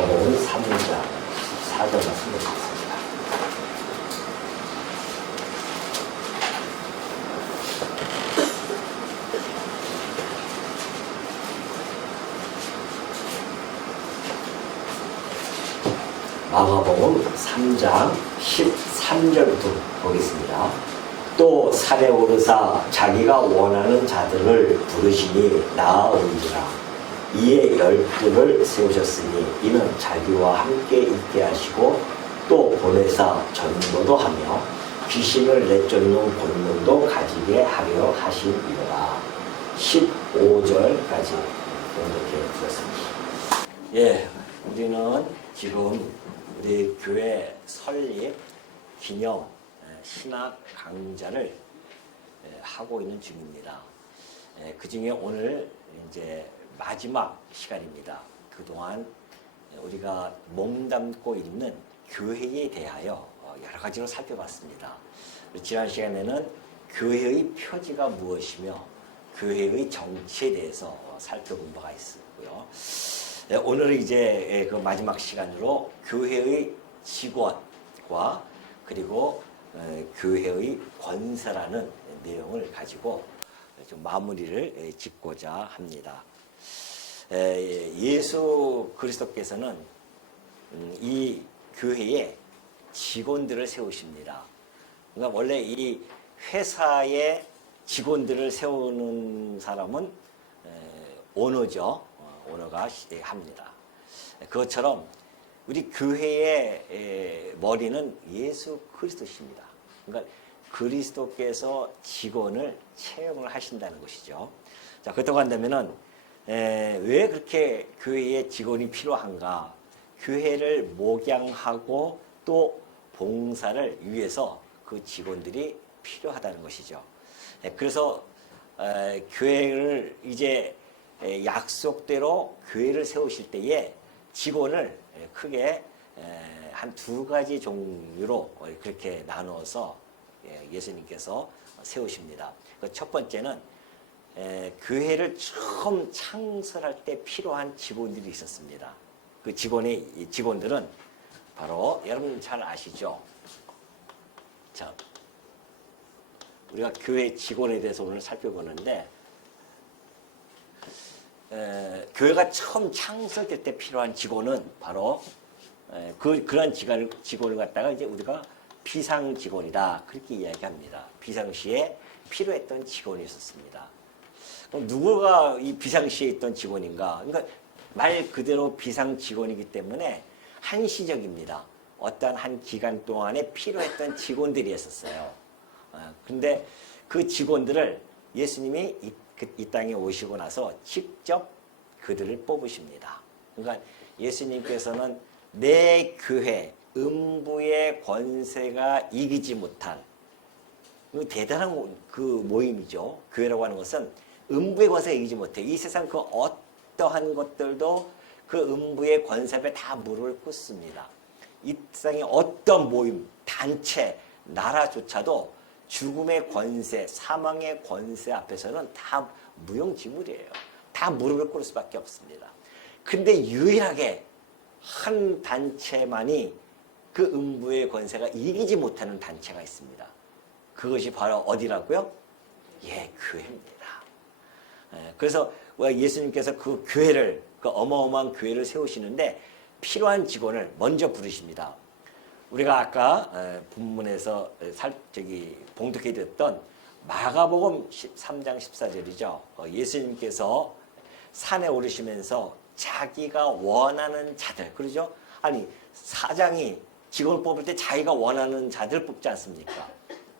마가복음 3장 4절 말씀을 드리겠습니다. 마가복음 3장 13절부터 보겠습니다. 또 산에 오르사 자기가 원하는 자들을 부르시니 나아오니라. 이에 12를 세우셨으니 이는 자기와 함께 있게 하시고 또 보내사 전도도 하며 귀신을 내쫓는 본능도 가지게 하려 하심이라. 15절까지 공독해 드렸습니다. 예, 우리는 지금 우리 교회 설립 기념 신학 강좌를 하고 있는 중입니다. 그 중에 오늘 이제 마지막 시간입니다. 그동안 우리가 몸담고 있는 교회에 대하여 여러 가지로 살펴봤습니다. 지난 시간에는 교회의 표지가 무엇이며 교회의 정치에 대해서 살펴본 바가 있었고요. 오늘은 이제 그 마지막 시간으로 교회의 직원과 그리고 교회의 권세라는 내용을 가지고 좀 마무리를 짓고자 합니다. 예수 그리스도께서는 이 교회에 직원들을 세우십니다. 그러니까 원래 이 회사에 직원들을 세우는 사람은 오너죠. 오너가 합니다. 그것처럼 우리 교회의 머리는 예수 그리스도십니다. 그러니까 그리스도께서 직원을 채용을 하신다는 것이죠. 자, 그렇다고 한다면은 왜 그렇게 교회에 직원이 필요한가? 교회를 목양하고 또 봉사를 위해서 그 직원들이 필요하다는 것이죠. 그래서 교회를 이제 약속대로 교회를 세우실 때에 직원을 크게 한 두 가지 종류로 그렇게 나누어서 예수님께서 세우십니다. 첫 번째는 교회를 처음 창설할 때 필요한 직원들이 있었습니다. 그 직원들은 바로 여러분 잘 아시죠? 자, 우리가 교회 직원에 대해서 오늘 살펴보는데 교회가 처음 창설될 때 필요한 직원은 바로 그러한 직원을 갖다가 이제 우리가 비상 직원이다 그렇게 이야기합니다. 비상시에 필요했던 직원이 있었습니다. 그럼 누구가 이 비상시에 있던 직원인가? 그러니까 말 그대로 비상 직원이기 때문에 한시적입니다. 어떤 한 기간 동안에 필요했던 직원들이 있었어요. 근데 그 직원들을 예수님이 이 땅에 오시고 나서 직접 그들을 뽑으십니다. 그러니까 예수님께서는 내 교회, 음부의 권세가 이기지 못한 대단한 그 모임이죠. 교회라고 하는 것은 음부의 권세가 이기지 못해. 이 세상 그 어떠한 것들도 그 음부의 권세 앞에 다 무릎을 꿇습니다. 이 세상의 어떤 모임, 단체, 나라조차도 죽음의 권세, 사망의 권세 앞에서는 다 무용지물이에요. 다 무릎을 꿇을 수밖에 없습니다. 근데 유일하게 한 단체만이 그 음부의 권세가 이기지 못하는 단체가 있습니다. 그것이 바로 어디라고요? 예, 교회입니다. 그래서 예수님께서 그 교회를, 그 어마어마한 교회를 세우시는데 필요한 직원을 먼저 부르십니다. 우리가 아까 본문에서 봉독해 드렸던 마가복음 13장 14절이죠. 예수님께서 산에 오르시면서 자기가 원하는 자들, 그러죠? 아니, 사장이 직원을 뽑을 때 자기가 원하는 자들을 뽑지 않습니까?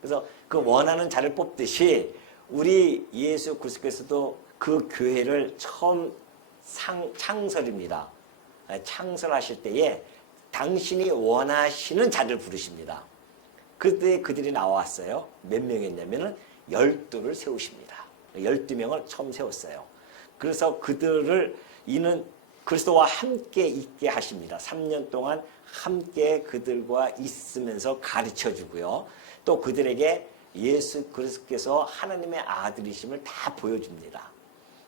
그래서 그 원하는 자를 뽑듯이 우리 예수 그리스도께서도 그 교회를 처음 창설입니다. 창설하실 때에 당신이 원하시는 자를 부르십니다. 그때 그들이 나왔어요. 몇 명이었냐면은 12를 세우십니다. 12명을 처음 세웠어요. 그래서 그들을 이는 그리스도와 함께 있게 하십니다. 3년 동안 함께 그들과 있으면서 가르쳐 주고요. 또 그들에게 예수 그리스도께서 하나님의 아들이심을 다 보여줍니다.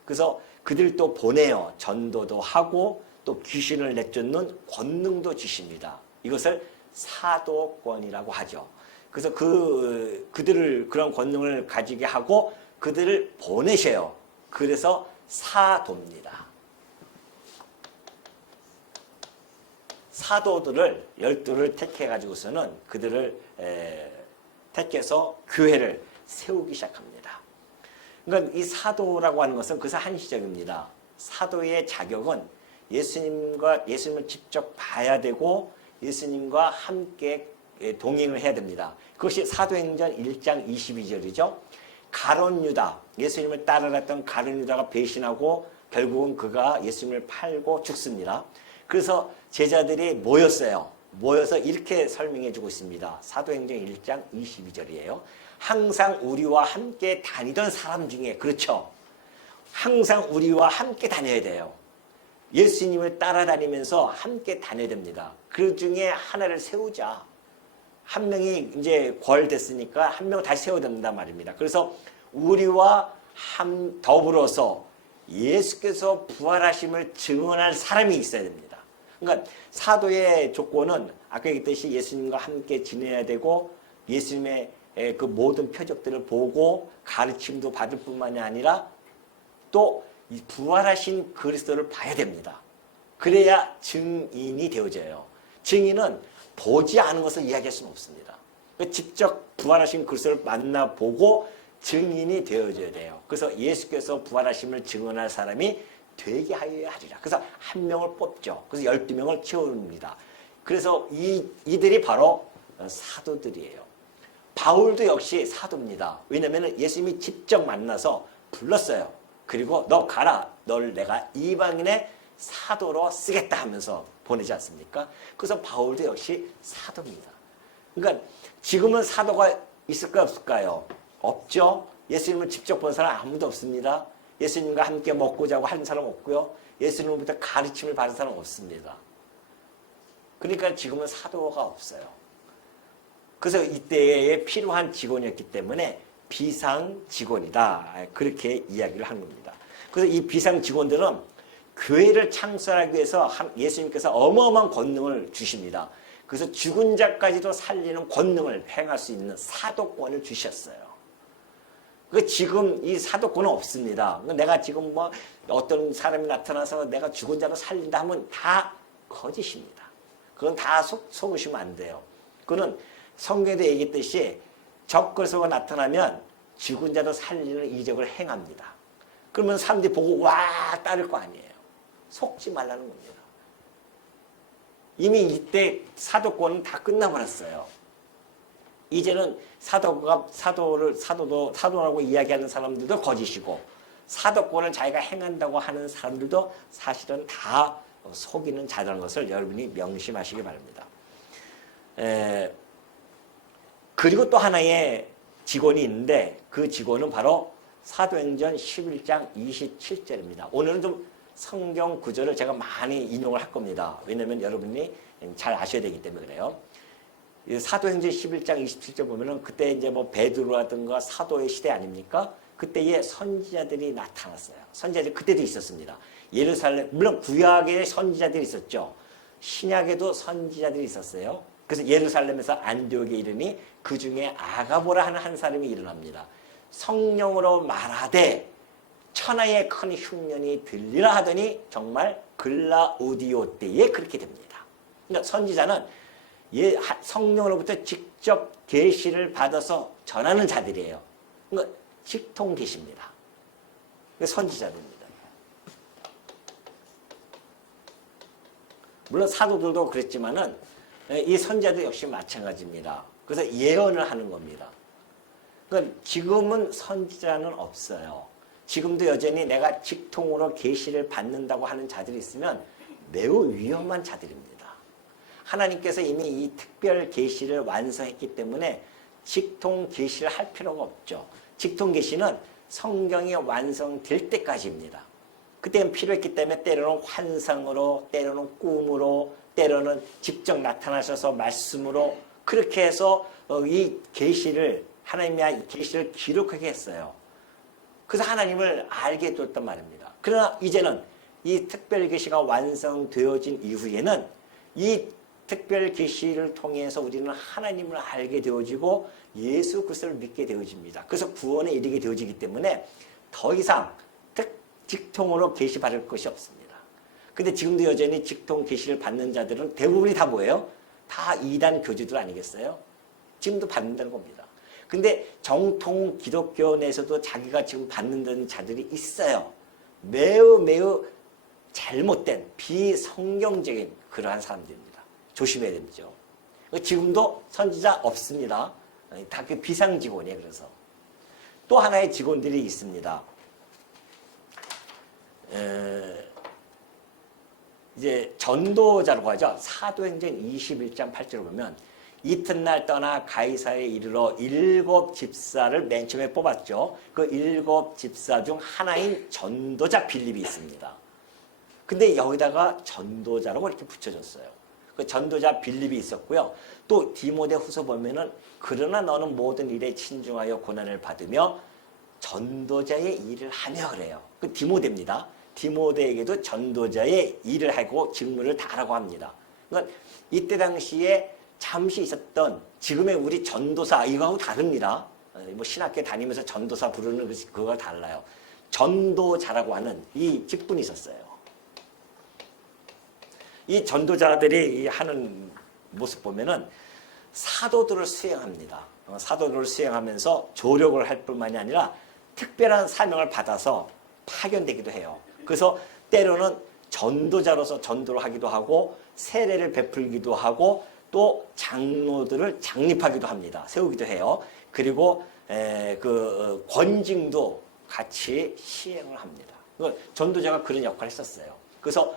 그래서 그들을 또 보내요. 전도도 하고 또 귀신을 내쫓는 권능도 주십니다. 이것을 사도권이라고 하죠. 그래서 그들을 그런 권능을 가지게 하고 그들을 보내셔요. 그래서 사도입니다. 사도들을 12를 택해가지고서는 그들을 택해서 교회를 세우기 시작합니다. 그러니까 이 사도라고 하는 것은 그것은 한시적입니다. 사도의 자격은 예수님을 직접 봐야 되고 예수님과 함께 동행을 해야 됩니다. 그것이 사도행전 1장 22절이죠. 가룟 유다, 예수님을 따라갔던 가룟 유다가 배신하고 결국은 그가 예수님을 팔고 죽습니다. 그래서 제자들이 모였어요. 모여서 이렇게 설명해 주고 있습니다. 사도행전 1장 22절이에요. 항상 우리와 함께 다니던 사람 중에, 그렇죠. 항상 우리와 함께 다녀야 돼요. 예수님을 따라다니면서 함께 다녀야 됩니다. 그 중에 하나를 세우자. 한 명이 이제 고갈됐으니까 한 명 다시 세워야 된단 말입니다. 그래서 우리와 더불어서 예수께서 부활하심을 증언할 사람이 있어야 됩니다. 그러니까 사도의 조건은 아까 얘기했듯이 예수님과 함께 지내야 되고 예수님의 그 모든 표적들을 보고 가르침도 받을 뿐만이 아니라 또 부활하신 그리스도를 봐야 됩니다. 그래야 증인이 되어져요. 증인은 보지 않은 것을 이야기할 수는 없습니다. 직접 부활하신 그리스도를 만나보고 증인이 되어져야 돼요. 그래서 예수께서 부활하심을 증언할 사람이 되게 하여야 하리라. 그래서 한 명을 뽑죠. 그래서 12명을 채웁니다. 그래서 이들이 바로 사도들이에요. 바울도 역시 사도입니다. 왜냐하면 예수님이 직접 만나서 불렀어요. 그리고 너 가라. 널 내가 이방인의 사도로 쓰겠다 하면서 보내지 않습니까? 그래서 바울도 역시 사도입니다. 그러니까 지금은 사도가 있을까 없을까요? 없죠. 예수님을 직접 본 사람 아무도 없습니다. 예수님과 함께 먹고 자고 하는 사람 없고요. 예수님부터 가르침을 받은 사람 없습니다. 그러니까 지금은 사도가 없어요. 그래서 이때에 필요한 직원이었기 때문에 비상 직원이다. 그렇게 이야기를 하는 겁니다. 그래서 이 비상 직원들은 교회를 창설하기 위해서 예수님께서 어마어마한 권능을 주십니다. 그래서 죽은 자까지도 살리는 권능을 행할 수 있는 사도권을 주셨어요. 지금 이 사도권은 없습니다. 내가 지금 뭐 어떤 사람이 나타나서 내가 죽은 자로 살린다 하면 다 거짓입니다. 그건 다 속으시면 안 돼요. 그거는 성경에도 얘기했듯이 적그리스도가 나타나면 죽은 자도 살리는 이적을 행합니다. 그러면 사람들이 보고 와 따를 거 아니에요. 속지 말라는 겁니다. 이미 이때 사도권은 다 끝나버렸어요. 이제는 사도라고 이야기하는 사람들도 거짓이고 사도권을 자기가 행한다고 하는 사람들도 사실은 다 속이는 자라는 것을 여러분이 명심하시기 바랍니다. 그리고 또 하나의 직원이 있는데 그 직원은 바로 사도행전 11장 27절입니다. 오늘은 좀 성경 구절을 제가 많이 인용을 할 겁니다. 왜냐하면 여러분이 잘 아셔야 되기 때문에 그래요. 사도행전 11장 27절 보면은 그때 이제 뭐 베드로라든가 사도의 시대 아닙니까? 그때에 선지자들이 나타났어요. 선지자들이 그때도 있었습니다. 예루살렘, 물론 구약에 선지자들이 있었죠. 신약에도 선지자들이 있었어요. 그래서 예루살렘에서 안디옥에 이르니 그 중에 아가보라 하는 한 사람이 일어납니다. 성령으로 말하되 천하의 큰 흉년이 들리라 하더니 정말 글라우디오 때에 그렇게 됩니다. 그러니까 선지자는 성령으로부터 직접 계시를 받아서 전하는 자들이에요. 그러니까 직통 계시입니다. 선지자들입니다. 물론 사도들도 그랬지만은 이 선지자도 역시 마찬가지입니다. 그래서 예언을 하는 겁니다. 그러니까 지금은 선지자는 없어요. 지금도 여전히 내가 직통으로 계시를 받는다고 하는 자들이 있으면 매우 위험한 자들입니다. 하나님께서 이미 이 특별 계시를 완성했기 때문에 직통 계시를 할 필요가 없죠. 직통 계시는 성경이 완성될 때까지입니다. 그때는 필요했기 때문에 때로는 환상으로, 때로는 꿈으로, 때로는 직접 나타나셔서 말씀으로 그렇게 해서 이 계시를 하나님이 이 계시를 기록하게 했어요. 그래서 하나님을 알게 해뒀단 말입니다. 그러나 이제는 이 특별 계시가 완성되어진 이후에는 이 특별 계시를 통해서 우리는 하나님을 알게 되어지고 예수 그리스도를 믿게 되어집니다. 그래서 구원에 이르게 되어지기 때문에 더 이상 직통으로 계시 받을 것이 없습니다. 근데 지금도 여전히 직통 계시를 받는 자들은 대부분이 다 뭐예요? 다 이단 교주들 아니겠어요? 지금도 받는다는 겁니다. 근데 정통 기독교 내에서도 자기가 지금 받는다는 자들이 있어요. 매우 잘못된 비성경적인 그러한 사람들입니다. 조심해야 되죠. 지금도 선지자 없습니다. 다 그 비상 직원이에요. 그래서 또 하나의 직원들이 있습니다. 이제 전도자라고 하죠. 사도행전 21장 8절을 보면 이튿날 떠나 가이사에 이르러 7 집사를 맨 처음에 뽑았죠. 그 7 집사 중 하나인 전도자 빌립이 있습니다. 근데 여기다가 전도자라고 이렇게 붙여줬어요. 그 전도자 빌립이 있었고요. 또 디모데 후서 보면은 그러나 너는 모든 일에 친중하여 고난을 받으며 전도자의 일을 하며 그래요. 그 디모데입니다. 디모데에게도 전도자의 일을 하고 직무를 다하라고 합니다. 그러니까 이때 당시에 잠시 있었던 지금의 우리 전도사 이거하고 다릅니다. 뭐 신학교 다니면서 전도사 부르는 그거가 달라요. 전도자라고 하는 이 직분이 있었어요. 이 전도자들이 하는 모습 보면은 사도들을 수행합니다. 사도들을 수행하면서 조력을 할 뿐만이 아니라 특별한 사명을 받아서 파견되기도 해요. 그래서 때로는 전도자로서 전도를 하기도 하고 세례를 베풀기도 하고 또 장로들을 장립하기도 합니다. 세우기도 해요. 그리고 그 권징도 같이 시행을 합니다. 전도자가 그런 역할을 했었어요. 그래서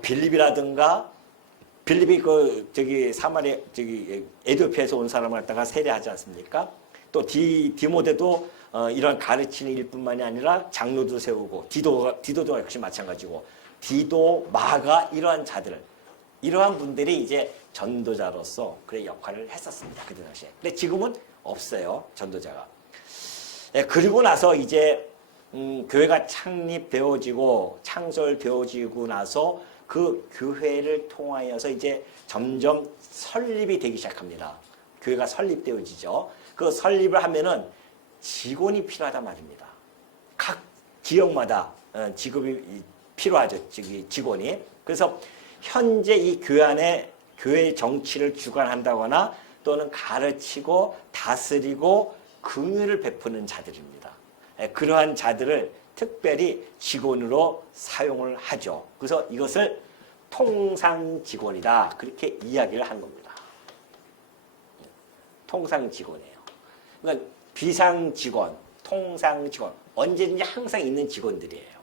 빌립이라든가 빌립이 사마리아 에디오피아에서 온 사람을 갖다가 세례하지 않습니까? 또 디모데도 이런 가르치는 일뿐만이 아니라 장로도 세우고 디도도 역시 마찬가지고 디도, 마가 이러한 자들 이러한 분들이 이제 전도자로서 그런 역할을 했었습니다. 그때 당시에. 근데 지금은 없어요. 전도자가. 그리고 나서 이제 교회가 창립되어지고 창설되어지고 나서 그 교회를 통하여서 이제 점점 설립이 되기 시작합니다. 교회가 설립되어지죠. 그 설립을 하면은 직원이 필요하단 말입니다. 각 지역마다 직업이 필요하죠. 직원이. 그래서 현재 이 교회 안에 교회 정치를 주관한다거나 또는 가르치고 다스리고 긍휼을 베푸는 자들입니다. 그러한 자들을 특별히 직원으로 사용을 하죠. 그래서 이것을 통상직원이다. 그렇게 이야기를 한 겁니다. 통상직원이에요. 그러니까 비상직원, 통상직원, 언제든지 항상 있는 직원들이에요.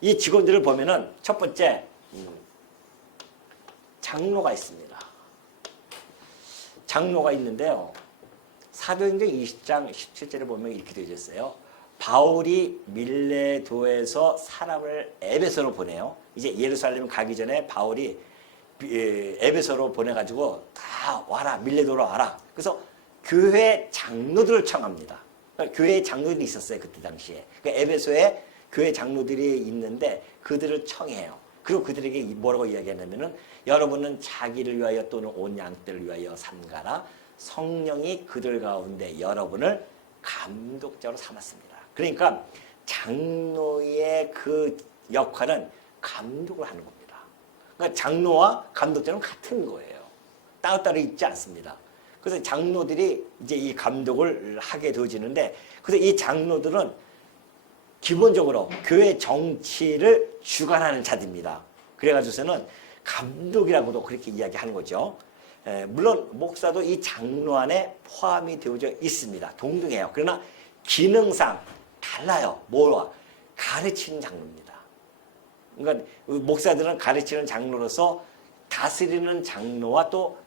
이 직원들을 보면은 첫 번째 장로가 있습니다. 장로가 있는데요. 사도행전 20장 17절에 보면 이렇게 되어 있어요. 바울이 밀레도에서 사람을 에베소로 보내요. 이제 예루살렘 가기 전에 바울이 에베소로 보내가지고 다 와라, 밀레도로 와라. 그래서 교회 장로들을 청합니다. 그러니까 교회 장로들이 있었어요. 그때 당시에. 그러니까 에베소에 교회 장로들이 있는데 그들을 청해요. 그리고 그들에게 뭐라고 이야기하냐면은 여러분은 자기를 위하여 또는 온 양떼를 위하여 삼가라. 성령이 그들 가운데 여러분을 감독자로 삼았습니다. 그러니까 장로의 그 역할은 감독을 하는 겁니다. 그러니까 장로와 감독자는 같은 거예요. 따로따로 있지 않습니다. 그래서 장로들이 이제 이 감독을 하게 되어지는데, 그래서 이 장로들은 기본적으로 교회 정치를 주관하는 자들입니다. 그래가지고서는 감독이라고도 그렇게 이야기하는 거죠. 물론 목사도 이 장로 안에 포함이 되어져 있습니다. 동등해요. 그러나 기능상 달라요. 뭐와? 가르치는 장로입니다. 그러니까 목사들은 가르치는 장로로서 다스리는 장로와 또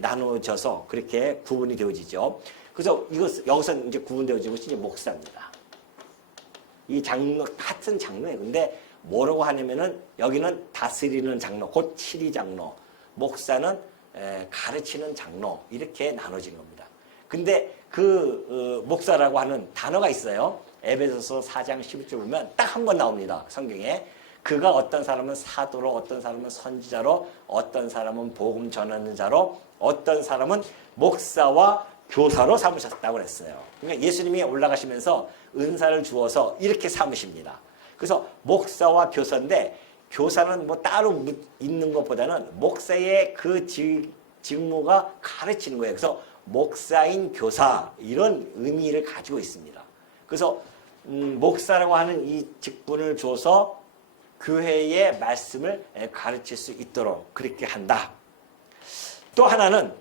나눠져서 그렇게 구분이 되어지죠. 그래서 여기서 이제 구분되어지고 이제 목사입니다. 이 장로, 같은 장로예요. 근데 뭐라고 하냐면은 여기는 다스리는 장로, 곧 치리 장로, 목사는 가르치는 장로, 이렇게 나눠지는 겁니다. 근데 그 목사라고 하는 단어가 있어요. 에베소서 4장 11절 보면 딱 한 번 나옵니다. 성경에. 그가 어떤 사람은 사도로, 어떤 사람은 선지자로, 어떤 사람은 복음 전하는 자로, 어떤 사람은 목사와 교사로 삼으셨다고 그랬어요. 그러니까 예수님이 올라가시면서 은사를 주어서 이렇게 삼으십니다. 그래서 목사와 교사인데, 교사는 뭐 따로 있는 것보다는 목사의 그 직무가 가르치는 거예요. 그래서 목사인 교사, 이런 의미를 가지고 있습니다. 그래서 목사라고 하는 이 직분을 줘서 교회의 말씀을 가르칠 수 있도록 그렇게 한다. 또 하나는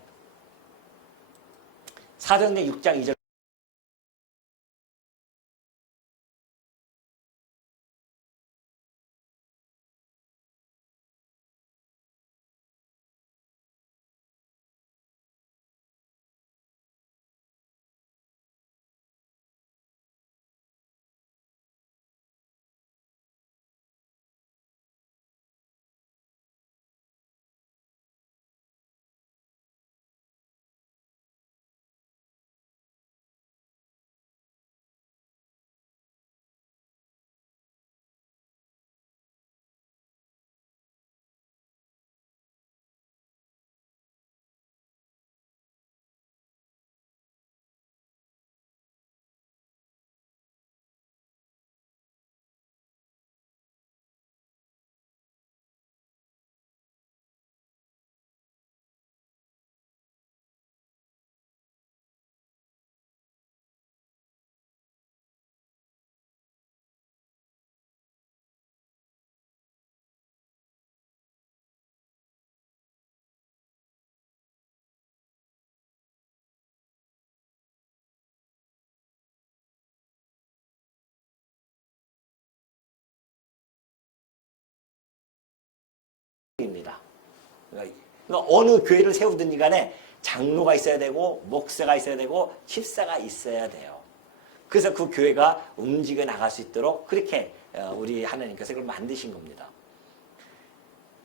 사도행전 6장 2절 입니다. 그러니까 어느 교회를 세우든지 간에 장로가 있어야 되고 목사가 있어야 되고 집사가 있어야 돼요. 그래서 그 교회가 움직여 나갈 수 있도록 그렇게 우리 하나님께서 그걸 만드신 겁니다.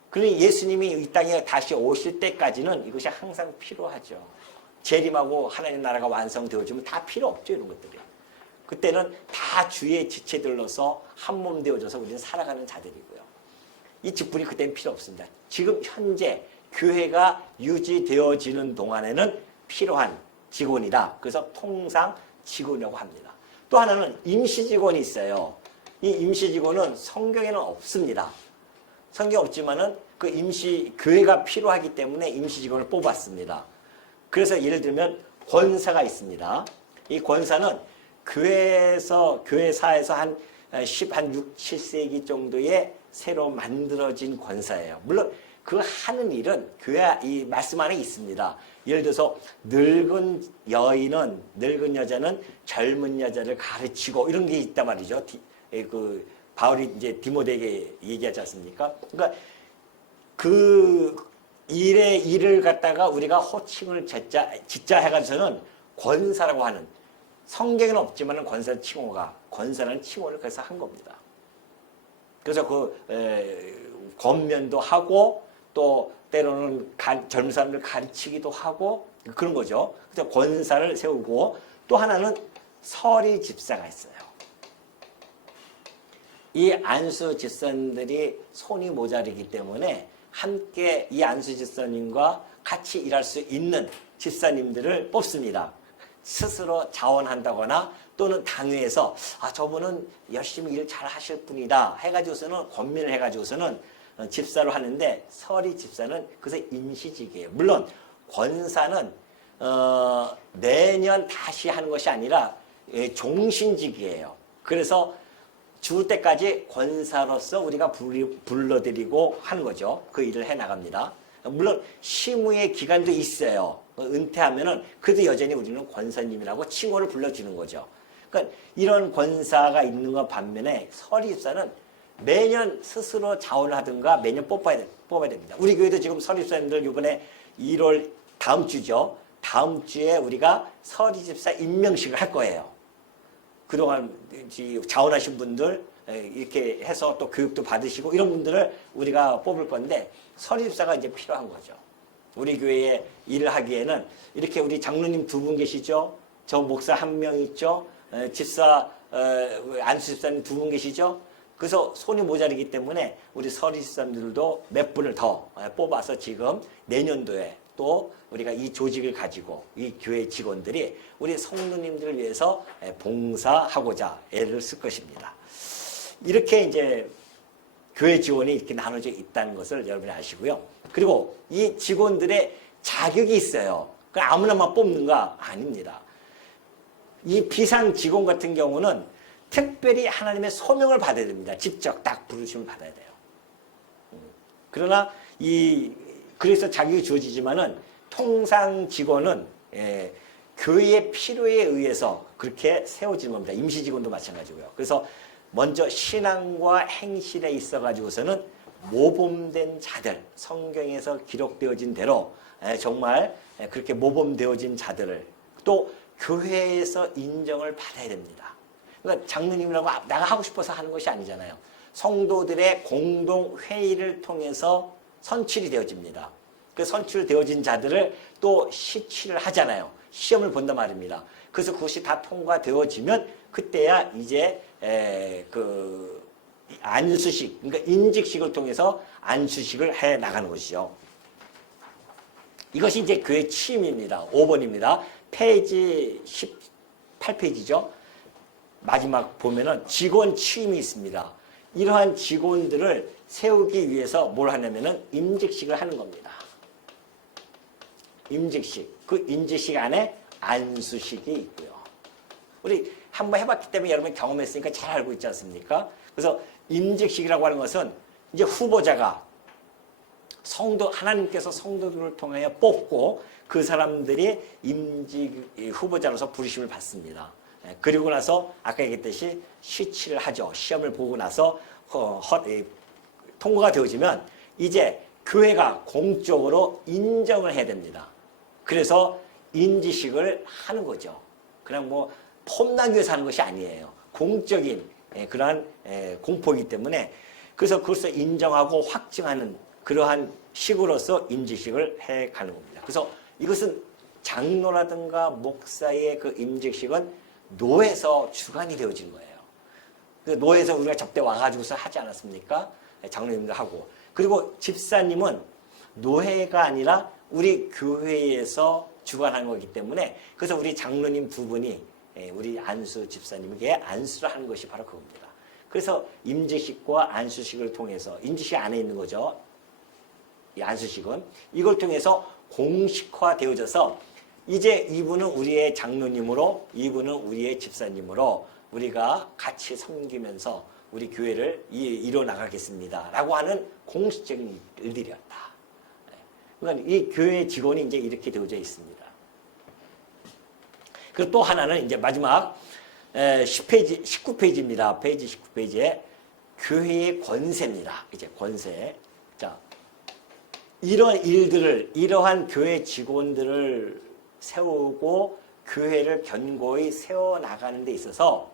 그러니 예수님이 이 땅에 다시 오실 때까지는 이것이 항상 필요하죠. 재림하고 하나님 나라가 완성되어지면 다 필요 없죠, 이런 것들이. 그때는 다 주의 지체들로서 한 몸 되어져서 우리는 살아가는 자들이고요. 이 직분이 그때는 필요 없습니다. 지금 현재 교회가 유지되어지는 동안에는 필요한 직원이다. 그래서 통상 직원이라고 합니다. 또 하나는 임시 직원이 있어요. 이 임시 직원은 성경에는 없습니다. 성경 없지만은 그 임시 교회가 필요하기 때문에 임시 직원을 뽑았습니다. 그래서 예를 들면 권사가 있습니다. 이 권사는 교회사에서 한 6, 7세기 정도에 새로 만들어진 권사예요. 물론 그 하는 일은 교회 이 말씀 안에 있습니다. 예를 들어서 늙은 여자는 젊은 여자를 가르치고 이런 게 있단 말이죠. 그 바울이 이제 디모데에게 얘기하지 않습니까? 그러니까 그 일을 갖다가 우리가 호칭을 짓자 해가지고는 권사라고 하는, 성경에는 없지만은 권사라는 칭호를 그래서 한 겁니다. 그래서 권면도 하고 또 때로는 젊은 사람들 가르치기도 하고 그런 거죠. 그래서 권사를 세우고, 또 하나는 서리 집사가 있어요. 이 안수 집사님들이 손이 모자르기 때문에 함께 이 안수 집사님과 같이 일할 수 있는 집사님들을 뽑습니다. 스스로 자원한다거나 또는 당회에서 저분은 열심히 일 잘 하실 분이다 해가지고서는 권면을 해가지고서는 집사로 하는데, 서리 집사는 그래서 임시직이에요. 물론 권사는 매년 다시 하는 것이 아니라 종신직이에요. 그래서 죽을 때까지 권사로서 우리가 불러드리고 하는 거죠. 그 일을 해나갑니다. 물론 심의의 기간도 있어요. 은퇴하면은 그래도 여전히 우리는 권사님이라고 칭호를 불러주는 거죠. 그러니까 이런 권사가 있는 것 반면에 서리 집사는 매년 스스로 자원을 하든가 매년 뽑아야 됩니다. 우리 교회도 지금 서리 집사님들 이번에 1월 다음 주죠. 다음 주에 우리가 서리 집사 임명식을 할 거예요. 그동안 자원하신 분들 이렇게 해서 또 교육도 받으시고 이런 분들을 우리가 뽑을 건데, 서리 집사가 이제 필요한 거죠. 우리 교회에 일을 하기에는 이렇게 우리 장로님 2분 계시죠. 저 목사 1명 있죠. 집사 안수 집사님 2분 계시죠. 그래서 손이 모자르기 때문에 우리 서리수사님들도 몇 분을 더 뽑아서 지금 내년도에 또 우리가 이 조직을 가지고 이 교회 직원들이 우리 성도님들을 위해서 봉사하고자 애를 쓸 것입니다. 이렇게 이제 교회 지원이 이렇게 나눠져 있다는 것을 여러분이 아시고요. 그리고 이 직원들의 자격이 있어요. 아무나만 뽑는가? 아닙니다. 이 비상 직원 같은 경우는 특별히 하나님의 소명을 받아야 됩니다. 직접 딱 부르심을 받아야 돼요. 그러나 그래서 자격이 주어지지만은 통상 직원은 교회의 필요에 의해서 그렇게 세워지는 겁니다. 임시 직원도 마찬가지고요. 그래서 먼저 신앙과 행실에 있어 가지고서는 모범된 자들, 성경에서 기록되어진 대로 정말 그렇게 모범되어진 자들을 또 교회에서 인정을 받아야 됩니다. 그러니까 장로님이라고 내가 하고 싶어서 하는 것이 아니잖아요. 성도들의 공동 회의를 통해서 선출이 되어집니다. 그 선출되어진 자들을 또 시치를 하잖아요. 시험을 본단 말입니다. 그래서 그것이 다 통과되어지면 그때야 이제 그 안수식, 그러니까 인직식을 통해서 안수식을 해 나가는 것이죠. 이것이 이제 교회 취임입니다. 5번입니다. 페이지 18페이지죠. 마지막 보면은 직원 취임이 있습니다. 이러한 직원들을 세우기 위해서 뭘 하냐면은 임직식을 하는 겁니다. 임직식. 그 임직식 안에 안수식이 있고요. 우리 한번 해봤기 때문에 여러분 경험했으니까 잘 알고 있지 않습니까? 그래서 임직식이라고 하는 것은 이제 후보자가 하나님께서 성도들을 통하여 뽑고 그 사람들이 임직 후보자로서 부르심을 받습니다. 그리고 나서 아까 얘기했듯이 시치를 하죠. 시험을 보고 나서 통과가 되어지면 이제 교회가 공적으로 인정을 해야 됩니다. 그래서 인지식을 하는 거죠. 그냥 뭐 폼나기 위해서 하는 것이 아니에요. 공적인 그러한 공포이기 때문에 그래서 그것을 인정하고 확증하는 그러한 식으로서 인지식을 해가는 겁니다. 그래서 이것은 장로라든가 목사의 그 임직식은 노에서 주관이 되어진 거예요. 노에서 우리가 접대 와가지고서 하지 않았습니까? 장로님도 하고. 그리고 집사님은 노회가 아니라 우리 교회에서 주관하는 거기 때문에 그래서 우리 장로님 두 분이 우리 안수 집사님에게 안수를 하는 것이 바로 그겁니다. 그래서 임직식과 안수식을 통해서 임직식 안에 있는 거죠. 이 안수식은 이걸 통해서 공식화되어져서 이제 이분은 우리의 장로님으로 이분은 우리의 집사님으로 우리가 같이 섬기면서 우리 교회를 이뤄나가겠습니다. 라고 하는 공식적인 일들이었다. 그러니까 이 교회 직원이 이제 이렇게 되어져 있습니다. 그리고 또 하나는 이제 마지막 10페이지, 19페이지입니다. 페이지 19페이지에 교회의 권세입니다. 이제 권세. 자, 이러한 일들을, 이러한 교회 직원들을 세우고 교회를 견고히 세워나가는 데 있어서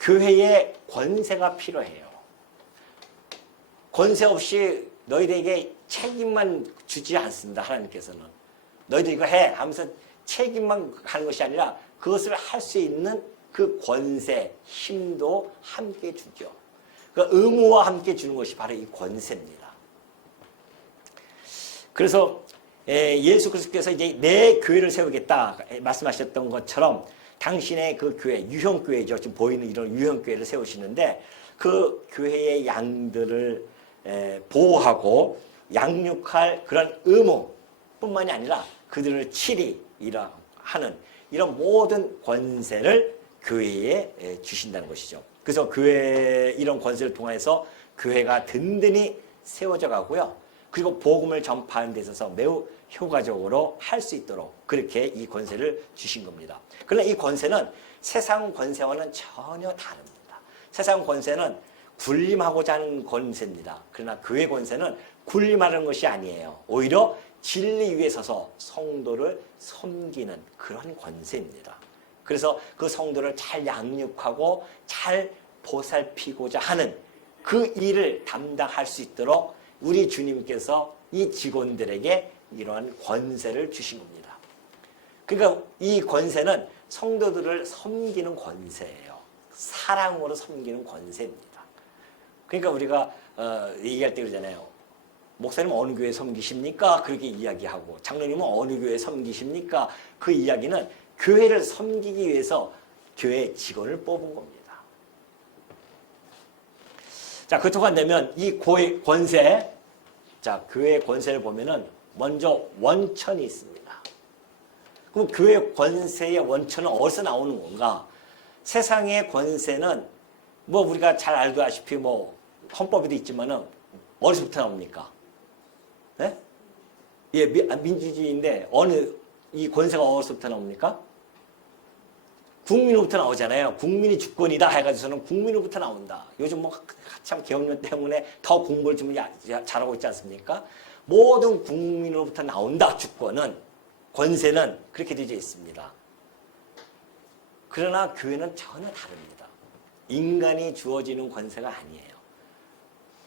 교회의 권세가 필요해요. 권세 없이 너희들에게 책임만 주지 않습니다. 하나님께서는. 너희들 이거 해 하면서 책임만 하는 것이 아니라 그것을 할 수 있는 그 권세, 힘도 함께 주죠. 그 의무와 함께 주는 것이 바로 이 권세입니다. 그래서 예수 그리스도께서 이제 내 교회를 세우겠다 말씀하셨던 것처럼 당신의 그 교회, 유형교회죠. 지금 보이는 이런 유형교회를 세우시는데 그 교회의 양들을 보호하고 양육할 그런 의무뿐만이 아니라 그들을 치리 하는 이런 모든 권세를 교회에 주신다는 것이죠. 그래서 교회 이런 권세를 통해서 교회가 든든히 세워져 가고요. 그리고 복음을 전파하는 데 있어서 매우 효과적으로 할 수 있도록 그렇게 이 권세를 주신 겁니다. 그러나 이 권세는 세상 권세와는 전혀 다릅니다. 세상 권세는 군림하고자 하는 권세입니다. 그러나 교회 권세는 군림하는 것이 아니에요. 오히려 진리 위에 서서 성도를 섬기는 그런 권세입니다. 그래서 그 성도를 잘 양육하고 잘 보살피고자 하는 그 일을 담당할 수 있도록 우리 주님께서 이 직원들에게 이러한 권세를 주신 겁니다. 그러니까 이 권세는 성도들을 섬기는 권세예요. 사랑으로 섬기는 권세입니다. 그러니까 우리가 얘기할 때 그러잖아요. 목사님 어느 교회 섬기십니까? 그렇게 이야기하고 장로님은 어느 교회 섬기십니까? 그 이야기는 교회를 섬기기 위해서 교회 직원을 뽑은 겁니다. 자, 그렇다고 한다면 이 권세, 자, 교회 권세를 보면은 먼저 원천이 있습니다. 그럼 교회 권세의 원천은 어디서 나오는 건가? 세상의 권세는 뭐 우리가 잘 알다시피 뭐 헌법에도 있지만은 어디서부터 나옵니까? 네? 예, 민주주의인데 이 권세가 어디서부터 나옵니까? 국민으로부터 나오잖아요. 국민이 주권이다 해가지고서는 국민으로부터 나온다. 요즘 뭐 한참 계엄령 때문에 더 공부를 좀 잘하고 있지 않습니까? 모든 국민으로부터 나온다. 주권은, 권세는 그렇게 되어 있습니다. 그러나 교회는 전혀 다릅니다. 인간이 주어지는 권세가 아니에요.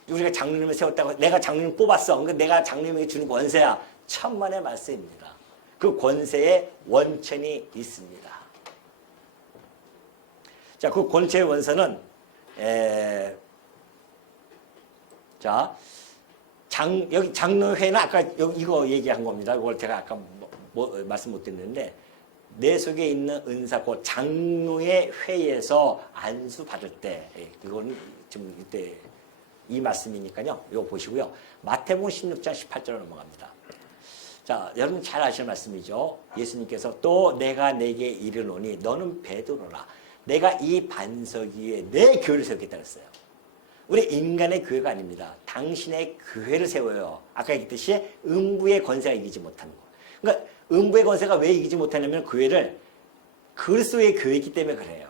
우리가 장로님을 세웠다고 내가 장로님 뽑았어. 그러니까 내가 장로님에게 주는 권세야. 천만의 말씀입니다. 그 권세의 원천이 있습니다. 자, 그 권세의 원천은 여기 장로회는 아까 이거 얘기한 겁니다. 이걸 제가 아까 말씀 못 드렸는데 내 속에 있는 은사, 그 장로의 회에서 안수 받을 때, 그거는 지금 이때 이 말씀이니까요. 이거 보시고요. 마태복음 16장 18절로 넘어갑니다. 자, 여러분 잘 아시는 말씀이죠. 예수님께서 또 내가 내게 이르노니 너는 베드로라. 내가 이 반석 위에 내 교회를 세우겠다 그랬어요. 우리 인간의 교회가 아닙니다. 당신의 교회를 세워요. 아까 얘기했듯이 음부의 권세가 이기지 못하는 거. 그러니까 음부의 권세가 왜 이기지 못하냐면 교회를 그리스도의 교회이기 때문에 그래요.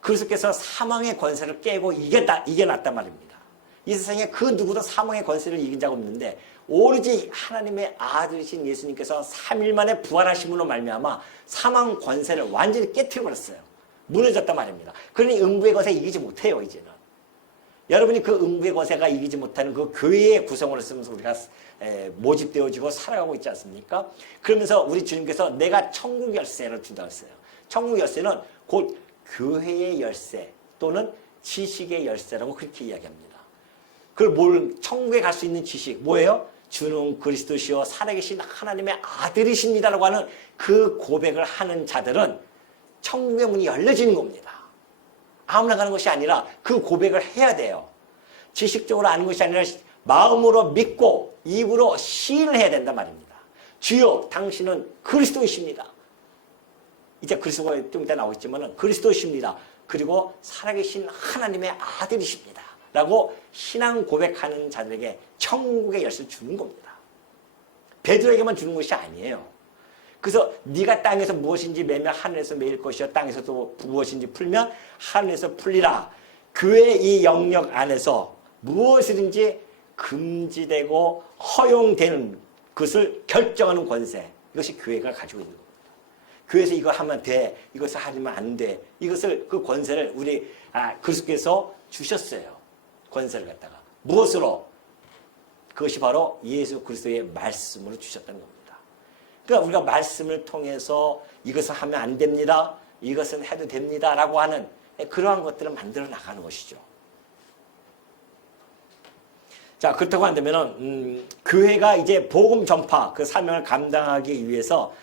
그리스도께서 사망의 권세를 깨고 이겨놨단 말입니다. 이 세상에 그 누구도 사망의 권세를 이긴 자가 없는데 오로지 하나님의 아들이신 예수님께서 3일 만에 부활하심으로 말미암아 사망 권세를 완전히 깨트려버렸어요. 무너졌단 말입니다. 그러니 음부의 권세 이기지 못해요. 이제는. 여러분이 그 음부의 권세가 이기지 못하는 그 교회의 구성으로 쓰면서 우리가 모집되어지고 살아가고 있지 않습니까? 그러면서 우리 주님께서 내가 천국 열쇠를 준다고 했어요. 천국 열쇠는 곧 교회의 열쇠 또는 지식의 열쇠라고 그렇게 이야기합니다. 그걸 천국에 갈 수 있는 지식 뭐예요? 주는 그리스도시요 살아계신 하나님의 아들이십니다라고 하는 그 고백을 하는 자들은 천국의 문이 열려지는 겁니다. 아무나 가는 것이 아니라 그 고백을 해야 돼요. 지식적으로 아는 것이 아니라 마음으로 믿고 입으로 시인을 해야 된단 말입니다. 주여 당신은 그리스도이십니다. 이제 그리스도가 좀 이따 나오겠지만 그리스도이십니다. 그리고 살아계신 하나님의 아들이십니다. 라고 신앙 고백하는 자들에게 천국의 열쇠를 주는 겁니다. 베드로에게만 주는 것이 아니에요. 그래서 네가 땅에서 무엇인지 매면 하늘에서 매일 것이요 땅에서도 무엇인지 풀면 하늘에서 풀리라. 교회의 이 영역 안에서 무엇이든지 금지되고 허용되는 것을 결정하는 권세, 이것이 교회가 가지고 있는 겁니다. 교회에서 이거 하면 돼, 이것을 하면 안 돼, 이것을 그 권세를 우리 그리스도께서 주셨어요. 권세를 갖다가 무엇으로? 그것이 바로 예수 그리스도의 말씀으로 주셨다는 겁니다. 그러니까 우리가 말씀을 통해서 이것을 하면 안 됩니다, 이것은 해도 됩니다 라고 하는 그러한 것들을 만들어 나가는 것이죠. 자, 그렇다고 한다면 교회가 이제 복음 전파 그 사명을 감당하기 위해서